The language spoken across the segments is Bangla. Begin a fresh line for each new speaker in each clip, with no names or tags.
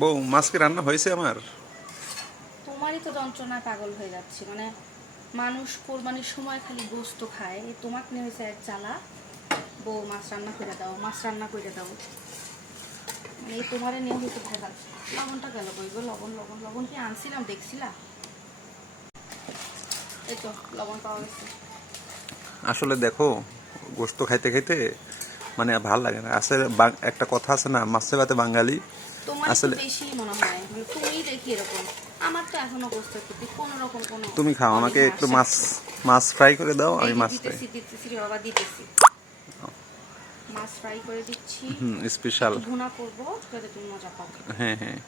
বউ মাছকে রান্না হয়েছে আমার?
তোমারই তো যন্ত্রণায় পাগল হয়ে যাচ্ছে। মানে মানুষ কোরবানির সময় খালি গোস্ত খায়। এই তোমাকে নিয়ে হয়েছে এক জ্বালা বউ মাছ রান্না করে দাও মাছ রান্না করে দাও। মানে এই তোমারে নিয়ে হয়েছে ভেজাল লবণটা গেল কই গো? লবণ লবণ লবণ কি আনছিলাম দেখছিলা? এই তো লবণ পাওয়া গেছে।
আসলে দেখো গোস্ত খাইতে খাইতে মানে ভালো লাগে না। আসলে একটা কথা আছে না মাছে ভাতে বাঙালি।
তোমার বেশি মনে হয়। মানে তুমি দেখি এরকম। আমার তো এখনও কোনো রকম কোনো
তুমি খাও আমাকে একটু মাছ মাছ ফ্রাই করে দাও আমি মাছ ফ্রাই
দিতেছি দিতেছি বাবা দিতেছি। মাছ ফ্রাই করে দিচ্ছি।
হুম স্পেশাল
ভুনা করব যাতে তুমি মজা পাও।
হ্যাঁ হ্যাঁ।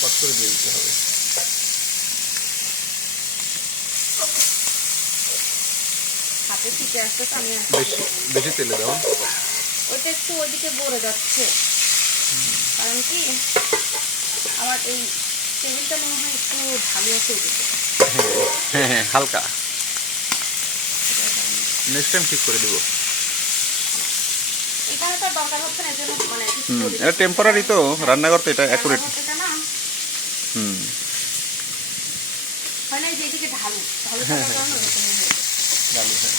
কত করে দিতে হবে।
হাতে আসতে আমি
বেশি বেশি তেলে দাও।
ওইটা একটু ওইদিকে বড়ে যাচ্ছে। কারণ কি আমার এই টেবিলটা মনে হয় একটু ভালো আছে ওইদিকে।
হ্যাঁ হ্যাঁ হালকা। নেক্সট টাইম ঠিক করে দিব।
এখানে তো আর দরকার হচ্ছে না এর মানে।
এটা টেম্পোরারি তো রান্না করতে এটা অ্যাকুরেট
এটা না।
হুম।
না এই এদিকে ঢালু ঢালু
হ্যাঁ,
থাকার কারণে এরকম হয়ে যায়।
ভালো হ্যাঁ
এ-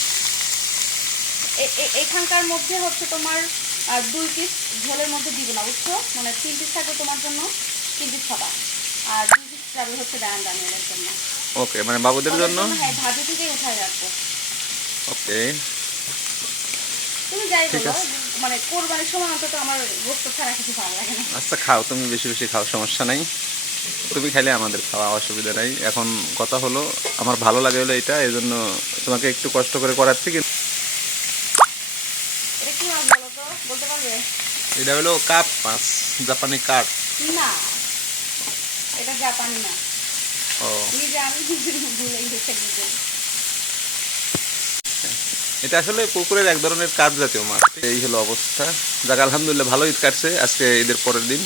এ- এখানকার মধ্যে হচ্ছে তোমার দুই পিস ঝোলের মধ্যে দিব না বুঝছ? মানে তিন পিস থাকবে তোমার জন্য তিন পিস খাবা। আর দুই পিস যাবে হচ্ছে ডায়ান ডানিয়েলের জন্য।
ওকে মানে বাবুদের জন্য?
হ্যাঁ ভাজি থেকেই উঠাই রাখব।
ওকে
তুমি যাই বলো। মানে কোরবানির সময় অন্তত আমার গোস্ত ছাড়া কিছু ভালো লাগে না।
আচ্ছা খাও তুমি বেশি বেশি খাও সমস্যা নাই। তুমি খাইলে আমাদের খাওয়া অসুবিধা নাই। এখন কথা হলো আমার ভালো লাগে হলো এটা এই জন্য তোমাকে একটু কষ্ট করে করাচ্ছি কিন্তু
এটা কি মাছ বলো তো বলতে পারবে
এটা হলো কাপ মাছ জাপানি কাপ
না এটা জাপানি না।
ও।
নিজে আমি ভুলে গেছে নিজে।
এটা আসলে পুকুরের এক ধরনের কাপ জাতীয় মাছ। এই হলো অবস্থা। যাক আলহামদুলিল্লাহ ভালো ঈদ কাটছে আজকে ঈদের পরের দিন।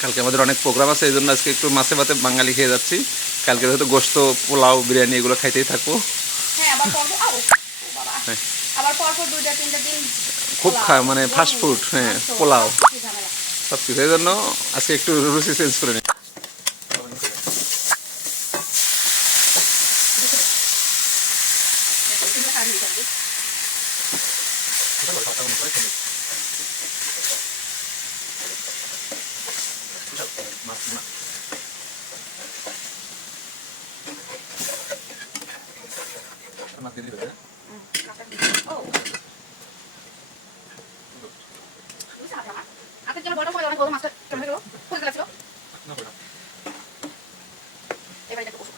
কালকে আমাদের অনেক প্রোগ্রাম আছে এই জন্য আজকে একটু মাছে ভাতে বাঙালি খেয়ে যাচ্ছি। কালকে হয়তো গোস্ত পোলাও বিরিয়ানি এগুলো খাইতেই থাকব।
হ্যাঁ আবার।
হ্যাঁ।
আবার পরপর দুইটা তিনটা দিন
খুব খায় মানে ফাস্ট ফুড হ্যাঁ পোলাও সব কিছু, এই জন্য আজকে একটু রুচি চেঞ্জ করে নিই
ও। করে অনেক বড় মাছটা কেমন হয়ে গেল? পুড়ে গেছিল? এবার এটাকে বসো।